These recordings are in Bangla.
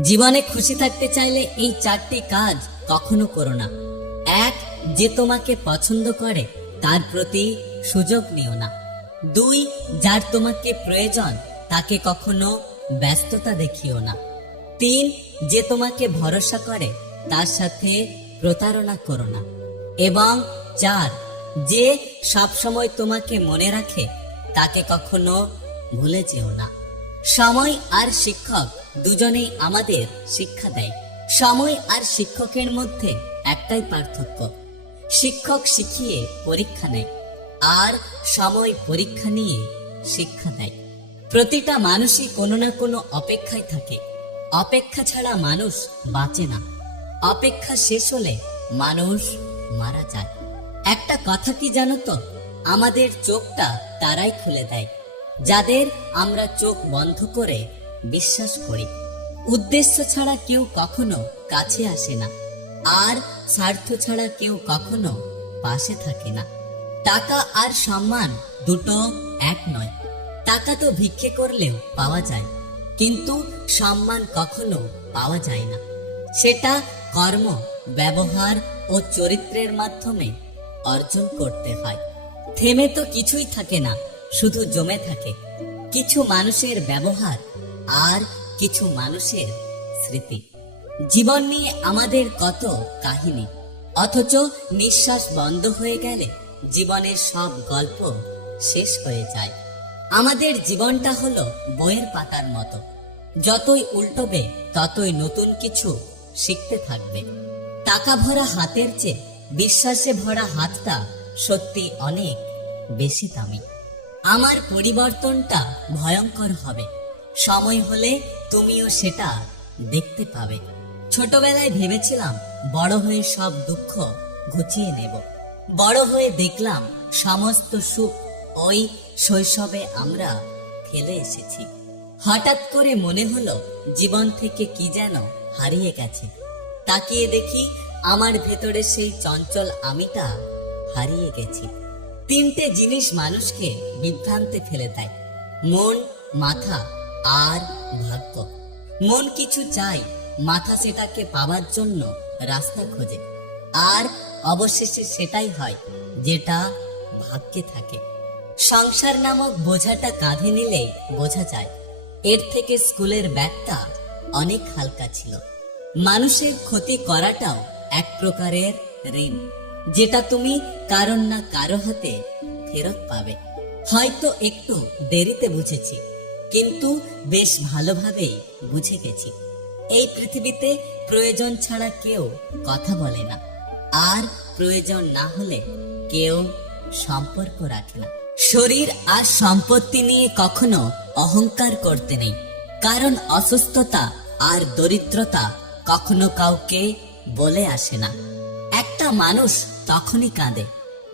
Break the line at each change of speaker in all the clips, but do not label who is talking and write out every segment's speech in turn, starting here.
জীবনে খুশি থাকতে চাইলে এই চারটি কাজ কখনো করো না। এক, যে তোমাকে পছন্দ করে, তার প্রতি সুযোগ নিও না। দুই, যার তোমাকে প্রয়োজন, তাকে কখনো ব্যস্ততা দেখিও না। তিন, যে তোমাকে ভরসা করে, তার সাথে প্রতারণা করো না। এবং চার, যে সবসময় তোমাকে মনে রাখে, তাকে কখনো ভুলে যেও না। সময় আর শিক্ষক দুজনেই আমাদের শিক্ষা দেয়। সময় আর শিক্ষকের মধ্যে একটাই পার্থক্য। শিক্ষক শিখিয়ে পরীক্ষা নেয়, আর সময় পরীক্ষা নিয়ে শিক্ষা দেয়। প্রতিটা মানুষই কোনো না কোনো অপেক্ষায় থাকে। অপেক্ষা ছাড়া মানুষ বাঁচে না। অপেক্ষা শেষ হলে মানুষ মারা যায়। একটা কথা কি জানো তো? আমাদের চোখটা তারাই খুলে দেয়। যাদের আমরা চোখ বন্ধ করে বিশ্বাস করি। উদ্দেশ্য ছাড়া কেউ কখনো কাছে আসে না। আর স্বার্থ ছাড়া কেউ কখনো পাশে থাকে না। টাকা আর সম্মান দুটো এক নয়। টাকা তো ভিক্ষে করলেও পাওয়া যায়, কিন্তু সম্মান কখনো পাওয়া যায় না। সেটা কর্ম, ব্যবহার ও চরিত্রের মাধ্যমে অর্জন করতে হয়। থেমে তো কিছুই থাকে না, শুধু জমে থাকে। কিছু মানুষের ব্যবহার আর কিছু মানুষের স্মৃতি। জীবন নিয়ে আমাদের কত কাহিনী, অথচ নিঃশ্বাস বন্ধ হয়ে গেলে জীবনের সব গল্প শেষ হয়ে যায়। আমাদের জীবনটা হলো বইয়ের পাতার মতো। যতই উল্টোবে, ততই নতুন কিছু শিখতে থাকবে। টাকা ভরা হাতের চেয়ে বিশ্বাসে ভরা হাতটা সত্যি অনেক বেশি দামি। আমার পরিবর্তনটা ভয়ঙ্কর হবে। সময় হলে তুমিও সেটা দেখতে পাবে। ছোটবেলায় ভেবেছিলাম বড় হয়ে সব দুঃখ ঘুচিয়ে নেব। বড় হয়ে দেখলাম সমস্ত সুখ ওই শৈশবে আমরা ফেলে এসেছি। হঠাৎ করে মনে হলো জীবন থেকে কি যেন হারিয়ে গেছে। তাকিয়ে দেখি আমার ভেতরে সেই চঞ্চল আমিটা হারিয়ে গেছি। তিনটে জিনিস মানুষকে বিভ্রান্তে ফেলে দেয়। মন, মাথা আর ভাগ্য। মন কিছু চাই মাথা সেটাকে পাওয়ার জন্য রাস্তা খোঁজে। আর অবশেষে সেটাই হয় যেটা ভাগ্যে থাকে। সংসার নামক বোঝাটা কাঁধে নিলে বোঝা যায়। এর থেকে স্কুলের ব্যাগটা অনেক হালকা ছিল। মানুষের ক্ষতি করাটাও এক প্রকারের ঋণ, যেটা তুমি কারণ না কারও হাতে ফেরত পাবে। হয়তো একটু দেরিতে বুঝেছি। কিন্তু বেশ ভালোভাবেই বুঝে গেছি। এই পৃথিবীতে প্রয়োজন ছাড়া কেউ কথা বলে না। আর প্রয়োজন না হলে কেউ সম্পর্ক রাখে না। শরীর আর সম্পত্তি নিয়ে কখনো অহংকার করতে নেই। কারণ অসুস্থতা আর দরিদ্রতা কখনো কাউকে বলে আসে না। একটা মানুষ তখনই কাঁদে,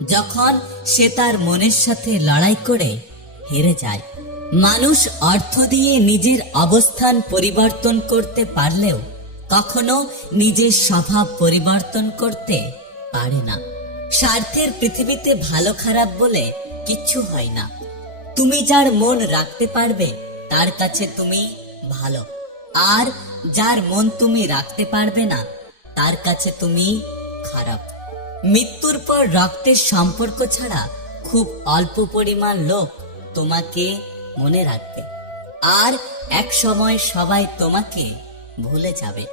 যখন সে তার মনের সাথে লড়াই করে হেরে যায়। মানুষ অর্থ দিয়ে নিজের অবস্থান পরিবর্তন করতে পারলেও কখনো নিজের স্বভাব পরিবর্তন করতে পারে না। স্বার্থের পৃথিবীতে ভালো খারাপ বলে কিচ্ছু হয় না। তুমি যার মন রাখতে পারবে, তার কাছে তুমি ভালো। আর যার মন তুমি রাখতে পারবে না, তার কাছে তুমি খারাপ। মৃত্যুর পর রক্তের সম্পর্ক ছাড়া খুব অল্প পরিমাণ লোক তোমাকে মনে রাখবে। আর এক সময় সবাই তোমাকে ভুলে যাবে।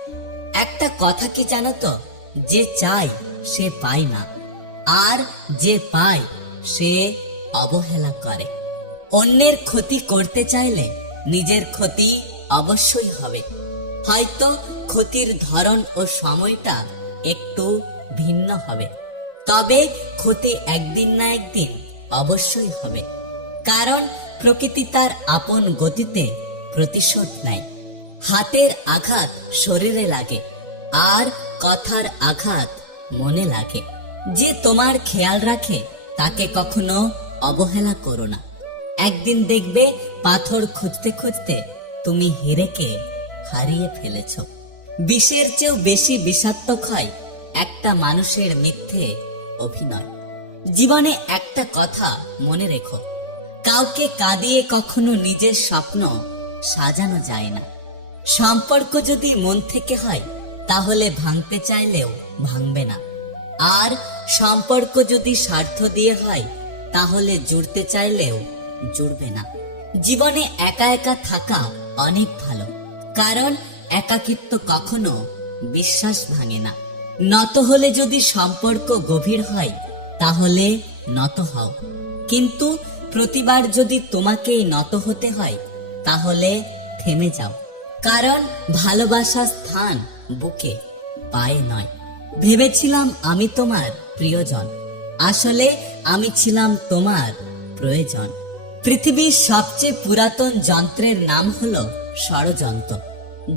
একটা কথা কি জানো তো? যে চায় সে পায় না। আর যে পায় সে অবহেলা করে। অন্যের ক্ষতি করতে চাইলে নিজের ক্ষতি অবশ্যই হবে। হয়তো ক্ষতির ধরন ও সময়টা একটু ভিন্ন হবে। তবে ক্ষতি একদিন না একদিন অবশ্যই হবে। কারণ প্রকৃতি তার আপন গতিতে প্রতিশোধ নেয়। হাতের আঘাত শরীরে লাগে, আর কথার আঘাত মনে লাগে। যে তোমার খেয়াল রাখে, তাকে কখনো অবহেলা করো না। একদিন দেখবে পাথর খুঁজতে খুঁজতে তুমি হেরেকে হারিয়ে ফেলেছ। বিষের চেয়েও বেশি বিষাত্মক হয় একটা মানুষের মিথ্যে অভিনয়। জীবনে একটা কথা মনে রেখো কাউকে কাঁদিয়ে কখনো নিজের স্বপ্ন সাজানো যায় না। সম্পর্ক যদি মন থেকে হয়, তাহলে ভাঙতে চাইলেও ভাঙবে না। আর সম্পর্ক যদি স্বার্থ দিয়ে হয়, তাহলে জুড়তে চাইলেও জুড়বে না। জীবনে একা একা থাকা অনেক ভালো, কারণ একাকিত্ব কখনো বিশ্বাস ভাঙে না। নত হলে যদি সম্পর্ক গভীর হয়, তাহলে নত হও। কিন্তু প্রতিবার যদি তোমাকেই নত হতে হয়, তাহলে থেমে যাও। কারণ ভালোবাসার স্থান বুকে, পায়ে নয়। ভেবেছিলাম আমি তোমার প্রিয়জন। আসলে আমি ছিলাম তোমার প্রয়োজন। পৃথিবীর সবচেয়ে পুরাতন যন্ত্রের নাম হলো ষড়যন্ত্র,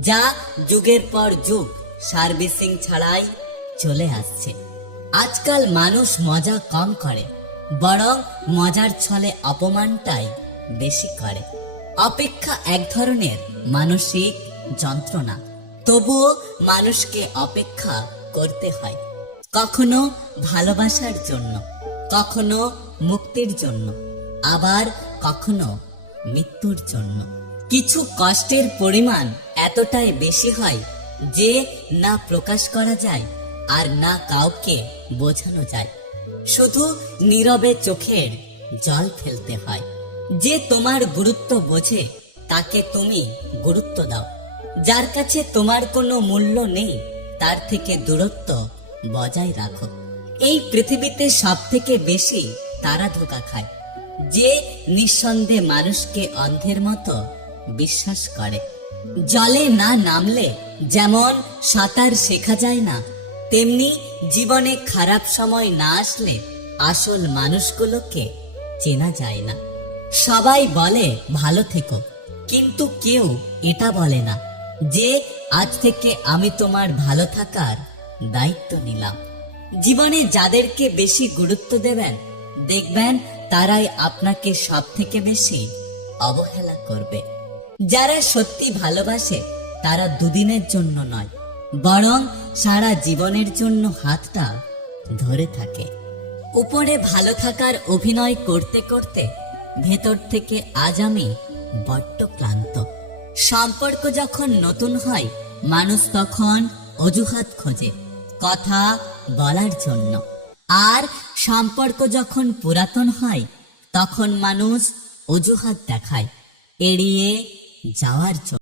যা যুগের পর যুগ সার্ভিসিং ছাড়াই চলে আসছে। আজকাল মানুষ মজা কম করে। বরং মজার ছলে অপমানটাই বেশি করে। অপেক্ষা এক ধরনের মানসিক যন্ত্রণা। তবুও মানুষকে অপেক্ষা করতে হয়। কখনো ভালোবাসার জন্য, কখনো মুক্তির জন্য, আবার কখনো মৃত্যুর জন্য। কিছু কষ্টের পরিমাণ এতটাই বেশি হয় যে না প্রকাশ করা যায় আর না কাউকে বোঝানো যায়। শুধু নীরবে চোখের জল ফেলতে হয়। যে তোমার গুরুত্ব বোঝে, তাকে তুমি গুরুত্ব দাও। যার কাছে তোমার কোনো মূল্য নেই, তার থেকে দূরত্ব বজায় রাখো। এই পৃথিবীতে সব থেকে বেশি তারা ধোকা খায়। যে নিঃসন্দেহে মানুষকে অন্ধের মতো বিশ্বাস করে। জলে না নামলে যেমন সাঁতার শেখা যায় না তেমনি জীবনে খারাপ সময় না আসলে আসল মানুষগুলোকে চেনা যায় না। সবাই বলে, ভালো থেকো। কিন্তু কেউ এটা বলে না যে, আজ থেকে আমি তোমার ভালো থাকার দায়িত্ব নিলাম। জীবনে যাদেরকে বেশি গুরুত্ব দেবেন, দেখবেন তারাই আপনাকে সব থেকে বেশি অবহেলা করবে। যারা সত্যি ভালোবাসে, তারা দুদিনের জন্য নয় বরং সারা জীবনের জন্য হাতটা ধরে থাকে। উপরে ভালো থাকার অভিনয় করতে করতে ভেতর থেকে আজ আমি বড্ড ক্লান্ত। সম্পর্ক যখন নতুন হয়, মানুষ তখন অজুহাত খোঁজে কথা বলার জন্য। আর সম্পর্ক যখন পুরাতন হয়, তখন মানুষ অজুহাত দেখায়, এড়িয়ে যাওয়ার জন্য।